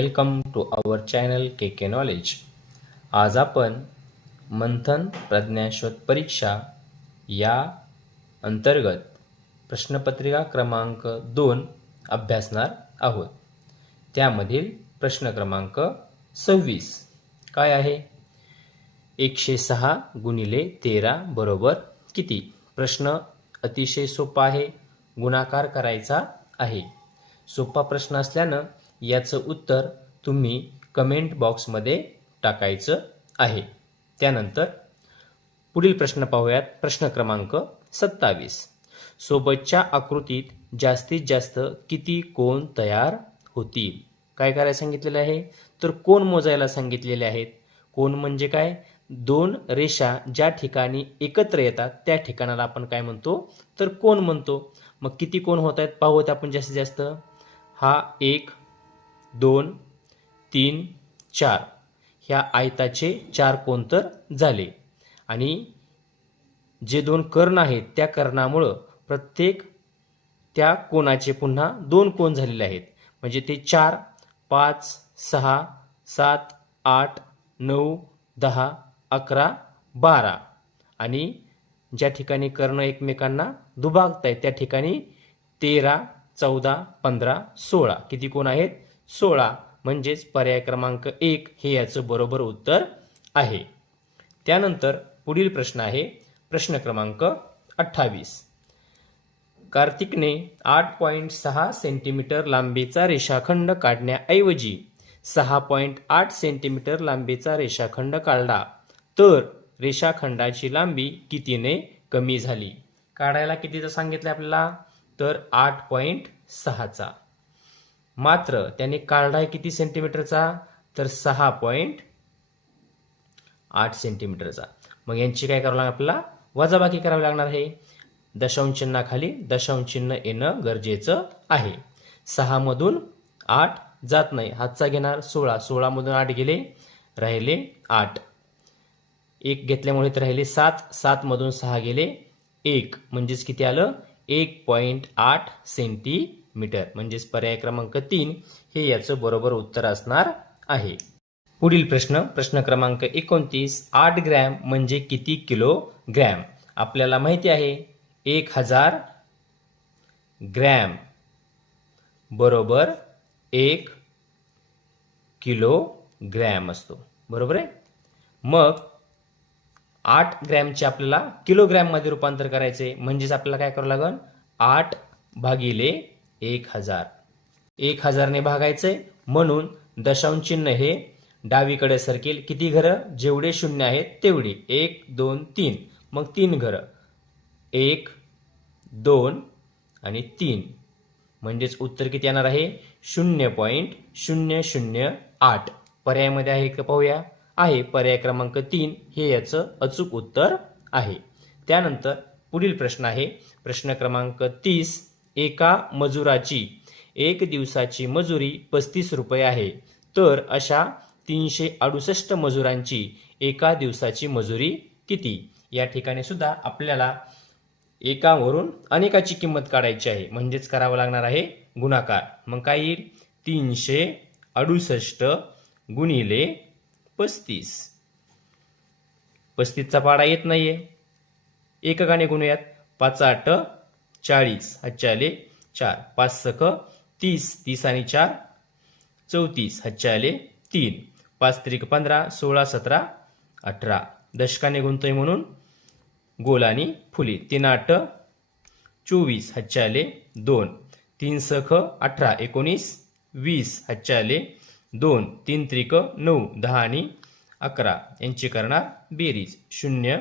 Welcome to our channel के knowledge. आज आपण मंथन प्रज्ञाशोध परीक्षा या अंतर्गत प्रश्नपत्रिका क्रमांक 2 अभ्यासणार आहोत. त्यामधील प्रश्न क्रमांक 26 काय आहे? 106 गुणिले 13 बरोबर किती? प्रश्न अतिशय सोपा आहे, गुणाकार करायचा आहे. सोपा प्रश्न असल्यानं याचं उत्तर तुम्ही कमेंट बॉक्समध्ये टाकायचं आहे. त्यानंतर पुढील प्रश्न पाहूयात. प्रश्न क्रमांक 27. सोबतच्या आकृतीत जास्तीत जास्त किती कोन तयार होतील? काय करायला सांगितलेलं आहे? तर कोन मोजायला सांगितलेले आहेत. कोन म्हणजे काय? दोन रेषा ज्या ठिकाणी एकत्र येतात त्या ठिकाणाला आपण काय म्हणतो? तर कोन म्हणतो. मग किती कोन होत आहेत पाहूयात आपण जास्तीत जास्त. हा 1 2 3 4 ह्या आयताचे 4 कोन तर झाले. आणि जे दोन कर्ण आहेत त्या कर्णामुळं प्रत्येक त्या कोनाचे पुन्हा 2 कोन झालेले आहेत. म्हणजे ते 4 5 6 7 8 9 10 11 12 आणि ज्या ठिकाणी कर्ण एकमेकांना दुभागत आहेत त्या ठिकाणी 13 14 15 16 किती कोन आहेत? 16. म्हणजेच पर्याय क्रमांक 1 हे याचं बरोबर उत्तर आहे. त्यानंतर पुढील प्रश्न आहे प्रश्न क्रमांक 28. कार्तिकने 8.6 सेंटीमीटर लांबीचा रेषाखंड काढण्याऐवजी 6.8 सेंटीमीटर लांबीचा रेषाखंड काढला तर रेषाखंडाची लांबी कितीने कमी झाली? काढायला कितीचं सांगितलं आपल्याला? तर 8.6चा. मात्र त्याने काढलाय किती सेंटीमीटरचा? तर 6.8 सेंटीमीटरचा. मग यांची काय करावं लागणार? आपल्याला वजाबाकी करावी लागणार आहे. दशांश चिन्हाखाली दशांश चिन्ह येणं गरजेचं आहे. 6 मधून 8 जात नाही, हातचा घेणार 16. 16 मधून 8 गेले, राहिले 8. 1 घेतल्यामुळे तर राहिले 7. 7 मधून 6 गेले 1. म्हणजेच किती आलं? 1.8 सेंटीमीटर. म्हणजेच पर्याय क्रमांक 3 हे याचं बरोबर उत्तर असणार आहे. पुढील प्रश्न प्रश्न क्रमांक 29. 8 ग्रॅम म्हणजे किती किलोग्रॅम? आपल्याला माहिती आहे 1000 ग्रॅम बरोबर 1 किलोग्रॅम असतो. बरोबर आहे. मग 8 ग्रॅमचे आपल्याला किलोग्रॅममध्ये रूपांतर करायचे. म्हणजेच आपल्याला काय करावं लागेल? 8 भागिले 1000. 1000ने भागायचे म्हणून दशांश चिन्ह हे डावीकडे सरकेल. किती घरं? जेवढे शून्य आहेत तेवढी. 1 2 3. मग 3 घरं. 1 2 आणि 3. म्हणजेच उत्तर किती येणार आहे? 0.008. पर्यायामध्ये आहे का पाहूया. आहे. पर्याय क्रमांक 3 हे याचं अचूक उत्तर आहे. त्यानंतर पुढील प्रश्न आहे प्रश्न क्रमांक 30. एका मजुराची 1 दिवसाची मजुरी 35 रुपये आहे तर अशा 368 मजुरांची एका दिवसाची मजुरी किती? या ठिकाणी सुद्धा आपल्याला एकावरून अनेकाची किंमत काढायची आहे. म्हणजेच करावं लागणार आहे गुणाकार. मग काय येईल? 368 गुणिले 35. 35चा पाडा येत नाहीये, एककाने गुणूयात. 5 8 40. हातच्या आले 4. 5 सक 30. 30 आणि 4 34. हातच्या आले 3. 5 त्रिक 15. 16 17 18. दशकाने गुणतोय म्हणून गोल आणि फुली. 3 8 24. हातच्या आले 2. 3 सख 18. 19 20. हातच्या आले 2. 3 त्रिक 9. 10 आणि 11. यांची करणार बेरीज. 0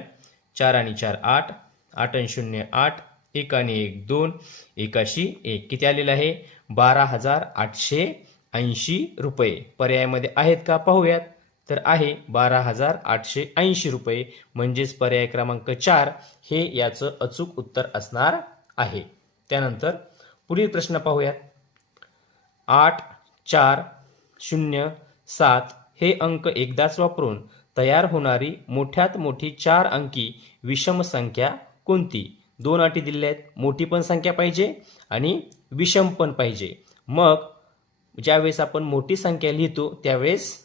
4 आणि 4 8. 8 आणि 0 8. 1 आणि 1 2. 1 1. किती आलेलं आहे? 12,880 रुपये. पर्यायामध्ये आहेत का पाहूयात. तर आहे 12,880 रुपये. म्हणजेच पर्याय क्रमांक 4 हे याचं अचूक उत्तर असणार आहे. त्यानंतर पुढील प्रश्न पाहूयात. 8 4 0 7 हे अंक एकदाच वापरून तयार होणारी मोठ्यात मोठी 4 अंकी विषम संख्या कोणती? 2 अटी दिलेल्या आहेत. मोठी पण संख्या पाहिजे आणि विषम पण पाहिजे. मग ज्यावेळेस आपण मोठी संख्या लिहितो त्यावेळेस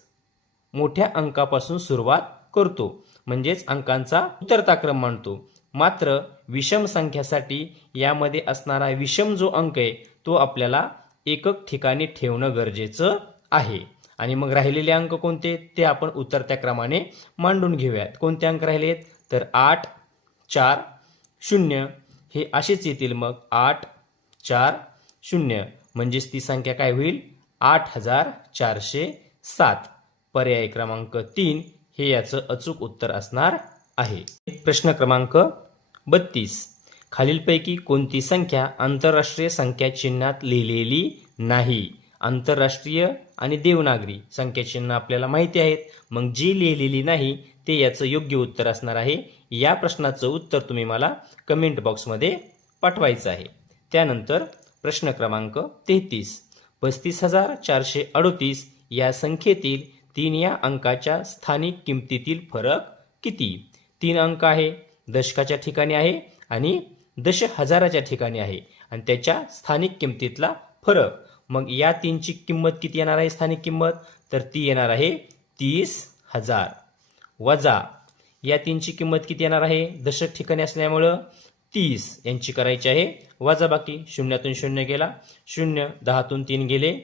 मोठ्या अंकापासून सुरुवात करतो, म्हणजेच अंकांचा उतरता क्रम मांडतो. मात्र विषम संख्यासाठी यामध्ये असणारा विषम जो अंक आहे तो आपल्याला एकक ठिकाणी ठेवणं गरजेचं आहे. आणि मग राहिलेले अंक कोणते ते आपण उतरत्या क्रमाने मांडून घेऊयात. कोणते अंक राहिलेत तर 8 4 0 हे असेच येतील. मग 8 4 0 म्हणजेच ती संख्या काय होईल 8407. पर्याय क्रमांक 3 हे याचं अचूक उत्तर असणार आहे. प्रश्न क्रमांक 32. खालीलपैकी कोणती संख्या आंतरराष्ट्रीय संख्या चिन्हात लिहिलेली नाही? आंतरराष्ट्रीय आणि देवनागरी संख्या चिन्ह आपल्याला माहिती आहेत, मग जी लिहिलेली नाही ते याचं योग्य उत्तर असणार आहे. या प्रश्नाचं उत्तर तुम्ही मला कमेंट बॉक्समध्ये पाठवायचं आहे. त्यानंतर प्रश्न क्रमांक 33. 35,438 या संख्येतील 3 या अंकाच्या स्थानिक किमतीतील फरक किती? 3 अंक आहे, दशकाच्या ठिकाणी आहे आणि दश हजाराच्या ठिकाणी आहे आणि त्याच्या स्थानिक किमतीतला फरक. मग या 3ची किंमत किती येणार आहे स्थानिक किंमत तर ती येणार आहे 30,000 वजा या 3ची किंमत किती येणार आहे दशक ठिकाणी असल्यामुळं 30 यांची करायची आहे वजाबाकी. शून्यातून शून्य गेला, 0 10तून 3 गेले,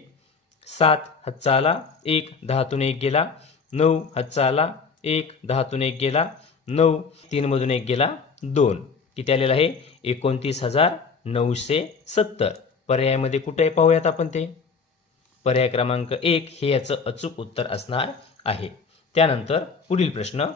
7 हातचा आला 1 10तून 1 गेला, 9 हातचा आला 1 10तून 1 गेला, 9 3 मधून 1 गेला 2. किती आलेला आहे 29,970. पर्यायामध्ये कुठे पाहूयात आपण ते. पर्याय क्रमांक 1 हे याचं अचूक उत्तर असणार आहे. त्यानंतर पुढील प्रश्न.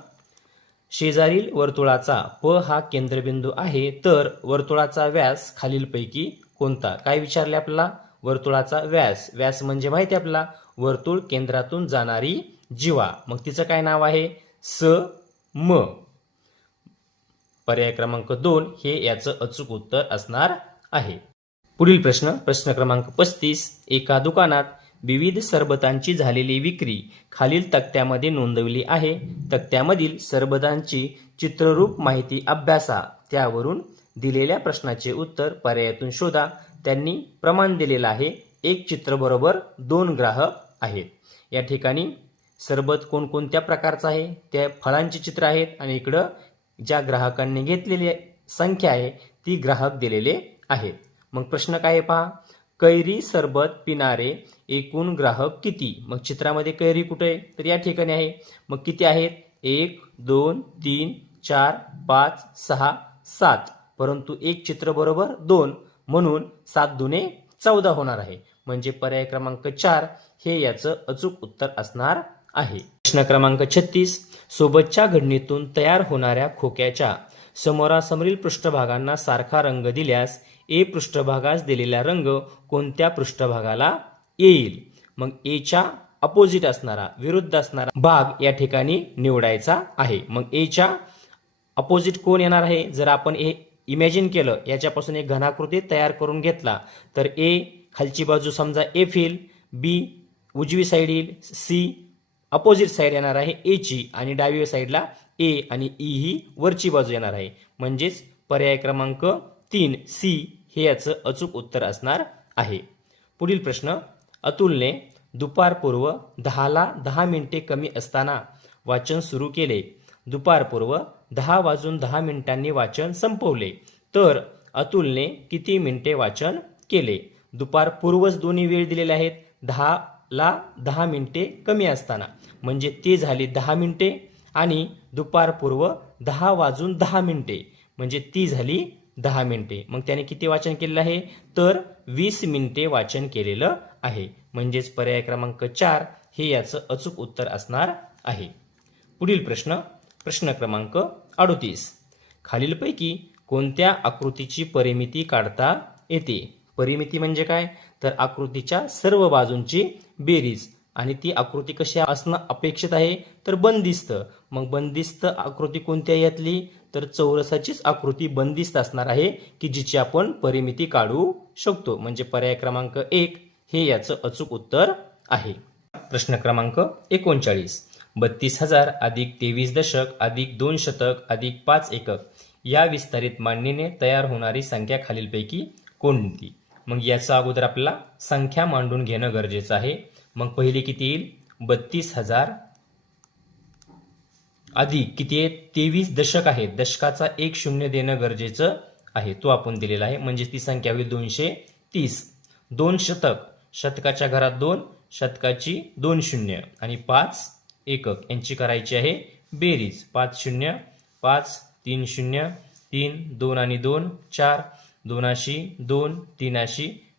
शेजारील वर्तुळाचा प हा केंद्रबिंदू आहे तर वर्तुळाचा व्यास खालीलपैकी कोणता? काय विचारले आपल्याला वर्तुळाचा व्यास. व्यास म्हणजे माहिती आपल्याला वर्तुळ केंद्रातून जाणारी जीवा. मग तिचं काय नाव आहे स म. पर्याय क्रमांक 2 हे याचं अचूक उत्तर असणार आहे. पुढील प्रश्न. प्रश्न क्रमांक 35. एका दुकानात विविध सरबतांची झालेली विक्री खालील तक्त्यामध्ये नोंदवली आहे. तक्त्यामधील सरबतांची चित्ररूप माहिती अभ्यासा. त्यावरून दिलेल्या प्रश्नाचे उत्तर पर्यायातून शोधा. त्यांनी प्रमाण दिलेलं आहे 1 चित्र बरोबर 2 ग्राहक आहेत. या ठिकाणी सरबत कोणकोणत्या प्रकारचं आहे त्या फळांची चित्र आहेत आणि इकडं ज्या ग्राहकांनी घेतलेली संख्या आहे ती ग्राहक दिलेले आहेत. मग प्रश्न काय आहे पहा. कैरी सरबत पिणारे एकूण ग्राहक किती? मग चित्रामध्ये कैरी कुठे आहे तर या ठिकाणी आहे. मग किती आहेत 1 2 3 4 5 6 7. परंतु एक चित्र बरोबर 2 म्हणून 7 दुने 14 होणार आहे. म्हणजे पर्याय क्रमांक 4 हे याचं अचूक उत्तर असणार आहे. प्रश्न क्रमांक 36. सोबतच्या घडणीतून तयार होणाऱ्या खोक्याच्या समोरासमोरील पृष्ठभागांना सारखा रंग दिल्यास ए पृष्ठभागास दिलेला रंग कोणत्या पृष्ठभागाला येईल? मग एच्या अपोजिट असणारा विरुद्ध असणारा भाग या ठिकाणी निवडायचा आहे. मग एच्या अपोजिट कोण येणार आहे? जर आपण ए इमॅजिन केलं याच्यापासून एक घनाकृती तयार करून घेतला तर ए खालची बाजू समजा ए फिल, बी उजवी साईड येईल, सी अपोजिट साईड येणार आहे ए ची आणि डावी साईडला ए आणि ई ही वरची बाजू येणार आहे. म्हणजेच पर्याय क्रमांक 3 सी हे याचं अचूक उत्तर असणार आहे. पुढील प्रश्न. अतुलने दुपारपूर्व 10ला 10 मिनिटे कमी असताना वाचन सुरू केले. दुपारपूर्व 10 वाजून 10 मिनिटांनी वाचन संपवले तर अतुलने किती मिनिटे वाचन केले? दुपारपूर्वच दोन्ही वेळ दिलेले आहेत. 10ला 10 मिनिटे कमी असताना म्हणजे ते झाली 10 मिनिटे आणि दुपारपूर्व 10 वाजून 10 मिनिटे म्हणजे ती झाली 10 मिनिटे. मग त्याने किती वाचन केलेलं आहे तर 20 मिनिटे वाचन केलेलं आहे. म्हणजेच पर्याय क्रमांक 4 हे याचं अचूक उत्तर असणार आहे. पुढील प्रश्न. प्रश्न क्रमांक 38. खालीलपैकी कोणत्या आकृतीची परिमिती काढता येते? परिमिती म्हणजे काय तर आकृतीच्या सर्व बाजूंची बेरीज आणि ती आकृती कशी असणं अपेक्षित आहे तर बंदिस्त. मग बंदिस्त आकृती कोणत्या यातली तर चौरसाचीच आकृती बंदिस्त असणार आहे की जिची आपण परिमिती काढू शकतो. म्हणजे पर्याय क्रमांक 1 हे याचं अचूक उत्तर आहे. प्रश्न क्रमांक 39. 32,000 अधिक 23 दशक अधिक 2 शतक अधिक 5 एकक या विस्तारित मांडणीने तयार होणारी संख्या खालीलपैकी कोणती? मग याचा अगोदर आपल्याला संख्या मांडून घेणं गरजेचं आहे. मग पहिली किती येईल 32,000 अधिक किती आहे 23 दशक आहेत, दशकाचा एक शून्य देणं गरजेचं आहे, तो आपण दिलेला आहे. म्हणजे ती संख्या होईल 230. 2 शतक, शतकाच्या घरात 2, शतकाची 2 शून्य आणि 5 एकक यांची करायची आहे बेरीज. 5 शून्य 5, 3 शून्य 3, 2 आणि 2 4, 2 2, 3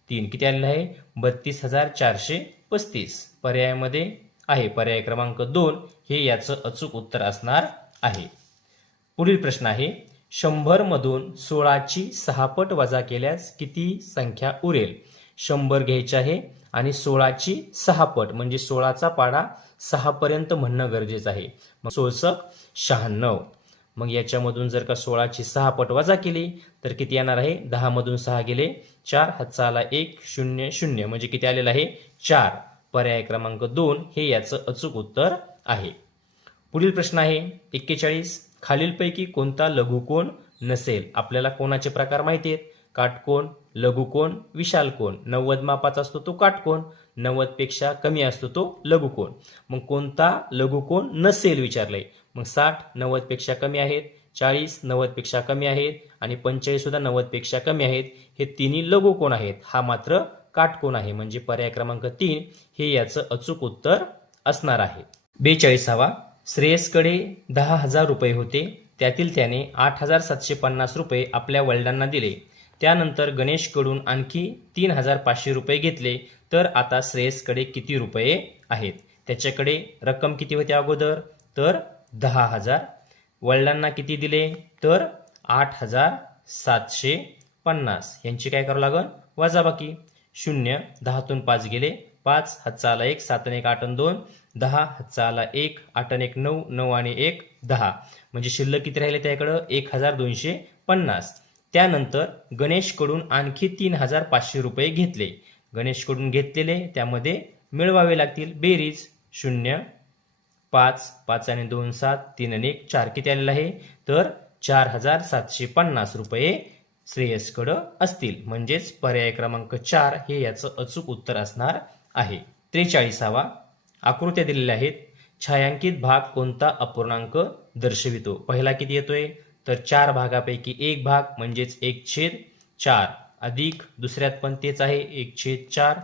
3, किती आलेलं आहे 32,435. पर्यायामध्ये आहे पर्याय क्रमांक 2 हे याचं अचूक उत्तर असणार आहे. पुढील प्रश्न आहे 100 मधून 16ची 6 पट वजा केल्यास किती संख्या उरेल. 100 घ्यायचे आहे आणि 16ची 6 पट म्हणजे 16चा पाडा 6 पर्यंत म्हणणं गरजेचं आहे. मग 16 96. मग याच्यामधून जर का 16ची 6 पट वजा केली तर किती येणार आहे 10 मधून 6 गेले 4, हातचा आला 1 0 0 म्हणजे किती आलेलं आहे 4. पर्याय क्रमांक 2 हे याचं अचूक उत्तर आहे. पुढील प्रश्न आहे 41 खालीलपैकी कोणता लघुकोन नसेल. आपल्याला कोणाचे प्रकार माहिती आहेत काटकोन, लघुकोन, विशाल कोन. 90 मापाचा असतो तो काटकोन, 90 पेक्षा कमी असतो तो लघुकोन. मग कोणता लघुकोन नसेल विचारलंय. मग 60 90 पेक्षा कमी आहेत, 40 90 पेक्षा कमी आहेत आणि 45 सुद्धा 90 पेक्षा कमी आहेत. हे तिन्ही लघुकोन आहेत, हा मात्र काटकोन आहे. म्हणजे पर्याय क्रमांक 3 हे याचं अचूक उत्तर असणार आहे. 42 श्रेयसकडे 10,000 रुपये होते, त्यातील त्याने 8,750 रुपये आपल्या वडिलांना दिले. त्यानंतर गणेशकडून आणखी 3,500 रुपये घेतले, तर आता श्रेयसकडे किती रुपये आहेत. त्याच्याकडे रक्कम किती होती अगोदर तर 10,000. वडिलांना किती दिले तर 8,750. यांची काय करावं लागेल वजाबाकी. 0 10तून 5 गेले 5, हातचा आला 1 7 आणि 1 8 आणि 2 10, हातचा आला 1 8 आणि 1 9 9 आणि 1 10. म्हणजे शिल्लक किती राहिले त्याकडं 1,250. त्यानंतर गणेशकडून आणखी 3,500 रुपये घेतले. गणेशकडून घेतलेले त्यामध्ये मिळवावे लागतील बेरीज. 0 5 5 आणि 2 7 3 आणि 1 4 किती आलेलं आहे तर 4,750 रुपये श्रेयसकडं असतील. म्हणजेच पर्याय क्रमांक 4 हे याचं अचूक उत्तर असणार आहे. 43 आकृत्या दिलेल्या आहेत. छायांकित भाग कोणता अपूर्णांक दर्शवितो. पहिला किती येतोय तर 4 भागापैकी एक भाग म्हणजेच 1/4 अधिक दुसऱ्यात पण तेच आहे 1/4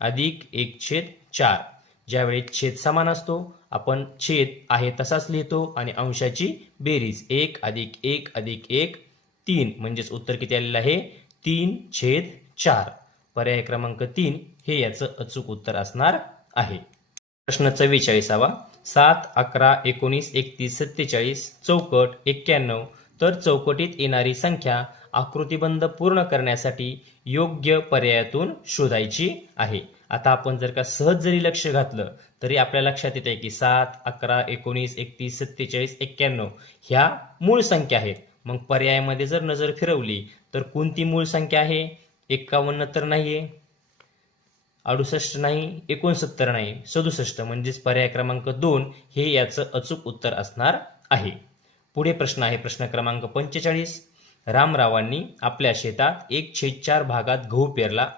अधिक 1/4. ज्यावेळी छेद समान असतो आपण छेद आहे तसाच लिहितो आणि अंशाची बेरीज 1 अधिक 1 अधिक 1 3 म्हणजेच उत्तर किती आलेलं आहे 3/4. पर्याय क्रमांक 3 हे याचं अचूक उत्तर असणार आहे. प्रश्न 44 7 11 19 31 47 चौकट 91. तर चौकटीत येणारी संख्या आकृतिबंध पूर्ण करण्यासाठी योग्य पर्यायातून शोधायची आहे. आता आपण जर का सहज जरी लक्ष घातलं तरी आपल्या लक्षात येते की 7 11 19 31 47 91 ह्या मूळ संख्या आहेत. मग पर्यायामध्ये जर नजर फिरवली तर कोणती मूळ संख्या आहे 51 तर नाहीये, 68 नाही, 69 नाही, 67 म्हणजेच पर्याय क्रमांक 2 हे याचं अचूक उत्तर असणार आहे. पुढे प्रश्न आहे प्रश्न क्रमांक 45. रामरावांनी आपल्या शेतात 1/4 भागात गहू पेरला,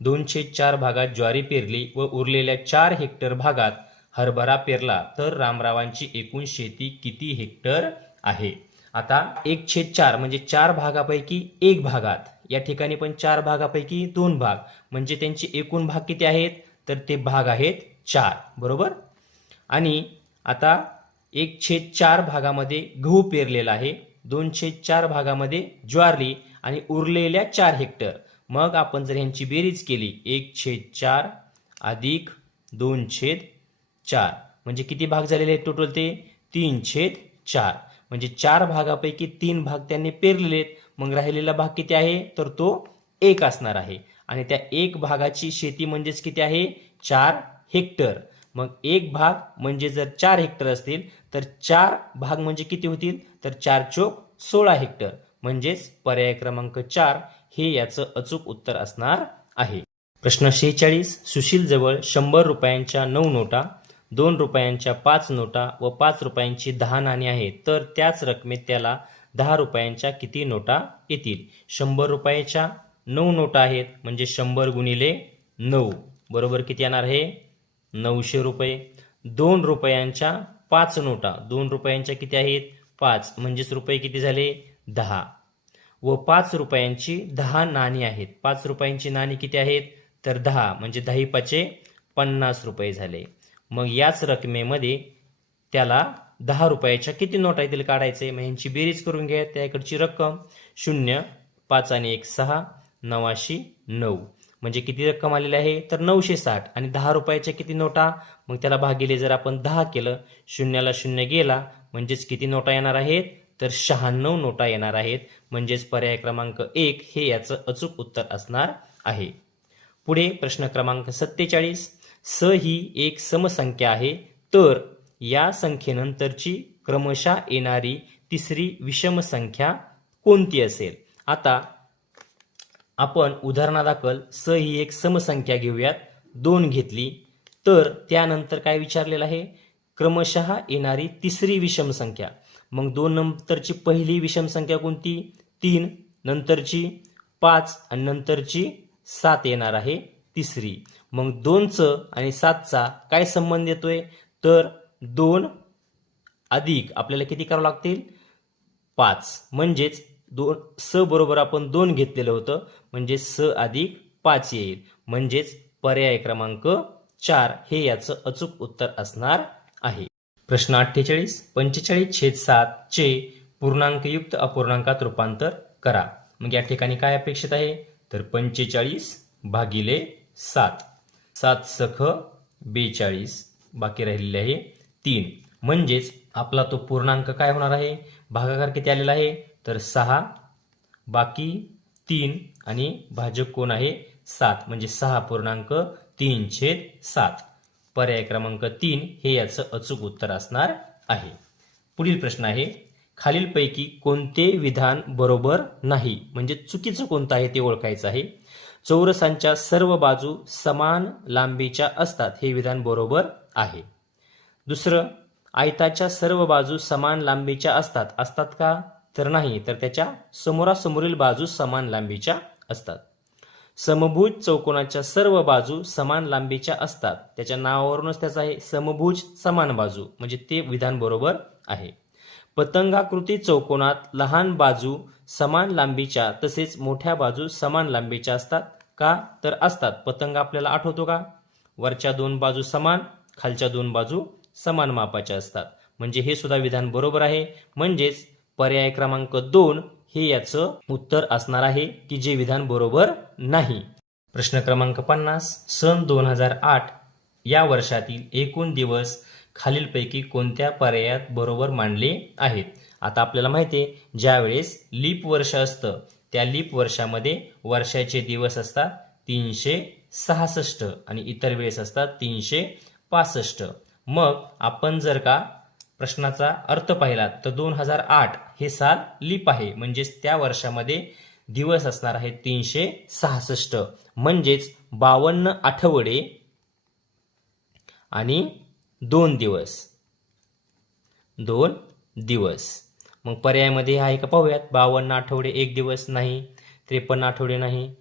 2/4 भागात ज्वारी पेरली व उरलेल्या 4 हेक्टर भागात हरभरा पेरला, तर रामरावांची एकूण शेती किती हेक्टर आहे. आता 1/4 म्हणजे 4 भागापैकी 1 भागात, या ठिकाणी पण 4 भागापैकी 2 भाग म्हणजे त्यांचे एकूण भाग किती आहेत तर ते भाग आहेत 4 बरोबर. आणि आता 1/4 भागामध्ये गहू पेरलेला आहे, 2/4 भागामध्ये ज्वारी आणि उरलेल्या 4 हेक्टर. मग आपण जर यांची बेरीज केली 1/4 अधिक 2/4 म्हणजे किती भाग झालेले आहेत टोटल ते 3/4. म्हणजे 4 भागापैकी 3 भाग त्यांनी पेरलेले आहेत. मग राहिलेला भाग किती आहे तर तो 1 असणार आहे. आणि त्या 1 भागाची शेती म्हणजेच किती आहे 4 हेक्टर. मग 1 भाग म्हणजे जर 4 हेक्टर असतील तर 4 भाग म्हणजे किती होतील तर 4 चोक 16 हेक्टर. म्हणजेच पर्याय क्रमांक 4 हे याचं अचूक उत्तर असणार आहे. प्रश्न 46. सुशील जवळ 100 रुपयांच्या 9 नोटा, 2 रुपयांच्या 5 नोटा व 5 रुपयांची 10 नाणी आहेत, तर त्याच रकमेत त्याला 10 रुपयांच्या किती नोटा येतील. 100 रुपयाच्या 9 नोटा आहेत म्हणजे 100 गुणिले 9 बरोबर किती येणार आहे 900 रुपये. 2 रुपयांच्या 5 नोटा 2 रुपयांच्या किती आहेत 5 म्हणजेच रुपये किती झाले 10 व 5 रुपयांची 10 नाणी आहेत. 5 रुपयांची नाणी किती आहेत तर 10 म्हणजे 10 पाचे 50 रुपये झाले. मग याच रकमेमध्ये त्याला 10 रुपयाच्या किती नोटा येतील काढायचे. मग यांची बेरीज करून घ्या. त्याकडची रक्कम 0 5 आणि 1 6 909 म्हणजे किती रक्कम आलेली आहे तर 960 आणि 10 रुपयाच्या किती नोटा मग त्याला भागिले जर आपण 10 केलं शून्याला शून्य गेला म्हणजेच किती नोटा येणार आहेत तर 96 नोटा येणार आहेत. म्हणजेच पर्याय क्रमांक 1 हे याचं अचूक उत्तर असणार आहे. पुढे प्रश्न क्रमांक 47 स ही एक समसंख्या आहे तर या संख्येनंतरची क्रमशः येणारी तिसरी विषम संख्या कोणती असेल. आता आपण उदाहरणादाखल स ही एक समसंख्या घेऊयात 2 घेतली तर त्यानंतर काय विचारलेलं आहे क्रमशः येणारी तिसरी विषम संख्या. मग 2 नंतरची पहिली विषम संख्या कोणती 3 नंतरची 5 आणि नंतरची 7 येणार आहे तिसरी. मग 2चं आणि 7चा काय संबंध येतोय तर 2 अधिक आपल्याला किती करावं लागतील 5 म्हणजेच 2 स बरोबर आपण 2 घेतलेलं होतं म्हणजे स अधिक 5 येईल. म्हणजेच पर्याय क्रमांक 4 हे याचं अचूक उत्तर असणार आहे. प्रश्न 48 45/7 चे पूर्णांकयुक्त अपूर्णांकात रूपांतर करा. मग या ठिकाणी काय अपेक्षित आहे तर 45 भागिले 7 7 सख 42 बाकी राहिलेले आहे 3 म्हणजेच आपला तो पूर्णांक काय होणार आहे भागाकार किती आलेला आहे तर 6 बाकी 3 आणि भाजक कोण आहे 7 म्हणजे 6.3/7 पर्याय क्रमांक 3 हे याचं अचूक उत्तर असणार आहे. पुढील प्रश्न आहे खालीलपैकी कोणते विधान बरोबर नाही म्हणजे चुकीचं कोणतं आहे ते ओळखायचं आहे. चौरसांच्या सर्व बाजू समान लांबीच्या असतात हे विधान बरोबर आहे. दुसरं आयताच्या सर्व बाजू समान लांबीच्या असतात का तर नाही तर त्याच्या समोरासमोरील बाजू समान लांबीच्या असतात. समभुज चौकोनाच्या सर्व बाजू समान लांबीच्या असतात त्याच्या नावावरूनच त्याचा आहे समभुज समान बाजू म्हणजे ते विधान बरोबर आहे. पतंगाकृती चौकोनात लहान बाजू समान लांबीच्या तसेच मोठ्या बाजू समान लांबीच्या असतात का तर असतात. पतंग आपल्याला आठवतो का वरच्या 2 बाजू समान खालच्या 2 बाजू समान मापाच्या असतात म्हणजे हे सुद्धा विधान बरोबर आहे. म्हणजेच पर्याय क्रमांक 2 हे याचं उत्तर असणार आहे की जे विधान बरोबर नाही. प्रश्न क्रमांक 50 सन 2008 या वर्षातील एकूण दिवस खालीलपैकी कोणत्या पर्यायात बरोबर मांडले आहेत. आता आपल्याला माहिती आहे ज्यावेळेस लीप वर्ष असतं त्या लीप वर्षामध्ये वर्षाचे दिवस असतात 366 आणि इतर वेळेस असतात 365. मग आपण जर का प्रश्नाचा अर्थ पाहिला तर 2008 हे साल लीप आहे म्हणजेच त्या वर्षामध्ये दिवस असणार आहेत 366 म्हणजेच 52 आठवडे आणि 2 दिवस. मग पर्यायामध्ये आहे का पाहूयात 52 आठवडे 1 दिवस नाही 53 आठवडे नाही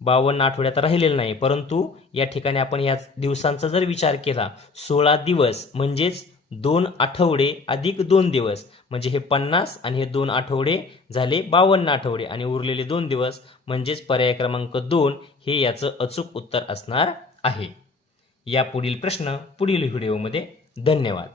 52 आठवड्यात राहिलेलं नाही. परंतु या ठिकाणी आपण या दिवसांचा जर विचार केला 16 दिवस म्हणजेच 2 आठवडे अधिक 2 दिवस म्हणजे हे 50 आणि हे 2 आठवडे झाले 52 आठवडे आणि उरलेले 2 दिवस म्हणजेच पर्याय क्रमांक 2 हे याचं अचूक उत्तर असणार आहे. या पुढील प्रश्न पुढील व्हिडिओमध्ये. धन्यवाद.